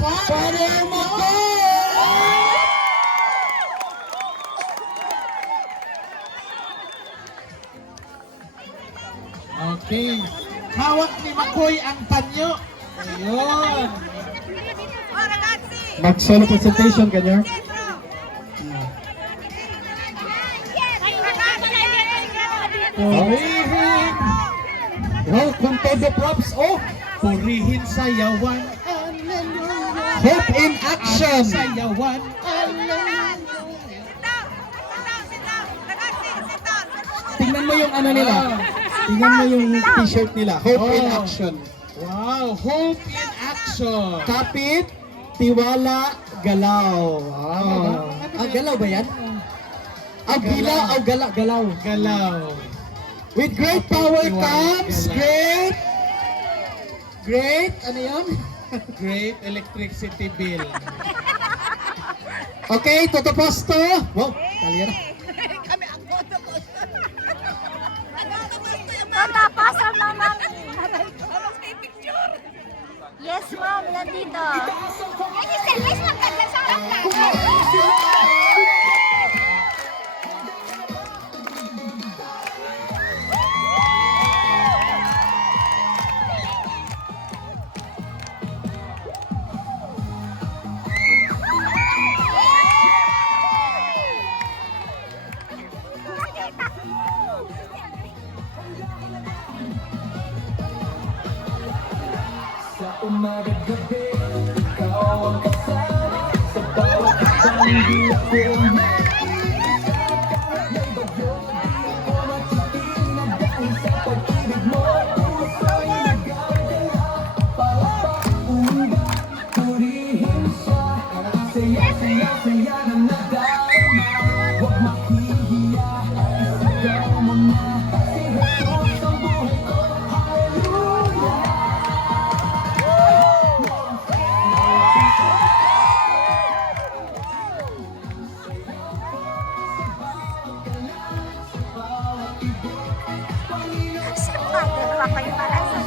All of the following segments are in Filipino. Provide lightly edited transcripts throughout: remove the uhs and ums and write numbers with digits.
Father McCoy! Okay. Hawak ni McCoy ang panyo. Ayun. Mag-solo presentation ka niya? Purihin. Wow, kung todo props, oh! Purihin sayawan. Hope in action! Sayawan. Tingnan mo yung ano nila. Tingnan mo yung t-shirt nila. Hope in Oh. action. Wow, hope in action. Kapit, tiwala, galaw. Wow. Ah, galaw ba yan? Ah, gilaw, ah, galaw. Galaw. With great power Tiwala, comes galaw. great, ano yun? Great electricity bill. Okay, Toto Posto. Wow, talira. Kami ang photo ko. Tapos ang mama. Picture. Yes, ma'am. Ilan dito? Ay, service lang ka sa harap lang. Umaga gabi, ikaw ang kasama sa bawat isang biyakin. May bagyo, di ako matitinag dahil sa pag-ibig mo. Puso'y nag-alala, palakpak, umba, purihin siya. Saya, saya, saya na nadarama, huwag mahihiya, isigaw mo na. Si Jesus ang buhay ko, hallelujah. Dalawa kayo pala sa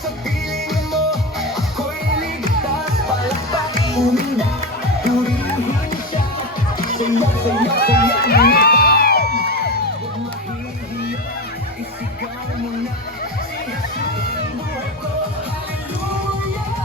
Sa piling mo, ako'y ligtas. Palakpak, umina, purihin siya. Saya, saya, saya na. Huwag mahihiya, isigaw mo na. Si Jesus ang buhay ko, hallelujah.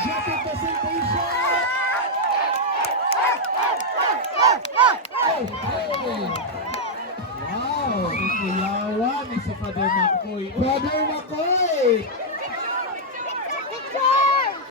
energetic presentation. Wow! Kuyawan ni si Father Makoy. Brother Makoy!